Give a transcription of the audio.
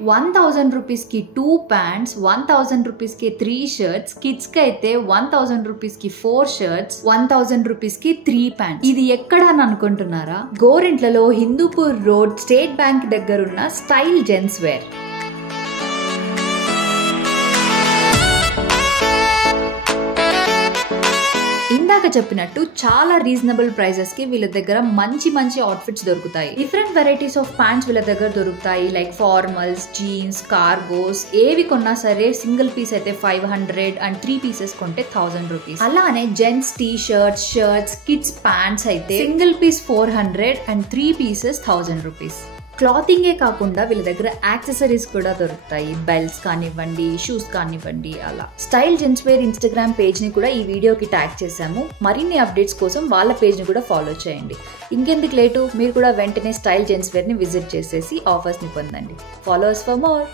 1000 rupees కి 2 pants, 1000 rupees కి 3 shirts, kids కి అయితే 1000 రూపీస్ కి 4 షర్ట్స్, 1000 రూపీస్ కి 3 ప్యాంట్స్. ఇది ఎక్కడ అని అనుకుంటున్నారా? గోరింట్లలో హిందూపూర్ రోడ్ స్టేట్ బ్యాంక్ దగ్గరున్న స్టైల్ జెంట్స్ వేర్. ఇందాక చెప్పినట్టు చాలా రీజనబుల్ ప్రైజెస్ కి వీళ్ళ దగ్గర మంచి మంచి అవుట్ఫిట్స్ దొరుకుతాయి. డిఫరెంట్ వెరైటీస్ ఆఫ్ ప్యాంట్స్ వీళ్ళ దగ్గర దొరుకుతాయి. లైక్ ఫార్మల్స్, జీన్స్, కార్గోస్, ఏవి కొన్నా సరే సింగిల్ పీస్ అయితే 500 అండ్ 3 పీసెస్ కొంటే 1000 రూపీస్. అలానే gents T shirts, shirts, kids pants అయితే single piece 400 and 3 pieces 1000 rupees. క్లాతింగే కాకుండా వీళ్ళ దగ్గర యాక్సెసరీస్ కూడా దొరుకుతాయి. బెల్ట్స్ కానివ్వండి, షూస్ కానివ్వండి. అలా style gents wear Instagram page ని కూడా ఈ వీడియోకి ట్యాగ్ చేశాము. మరిన్ని అప్డేట్స్ కోసం వాళ్ళ పేజ్ ని కూడా ఫాలో చేయండి. ఇంకెందుకు లేటు, మీరు కూడా వెంటనే స్టైల్ జెంట్స్ వేర్ ని విజిట్ చేసేసి ఆఫర్స్ ని పొందండి. Follow us for more.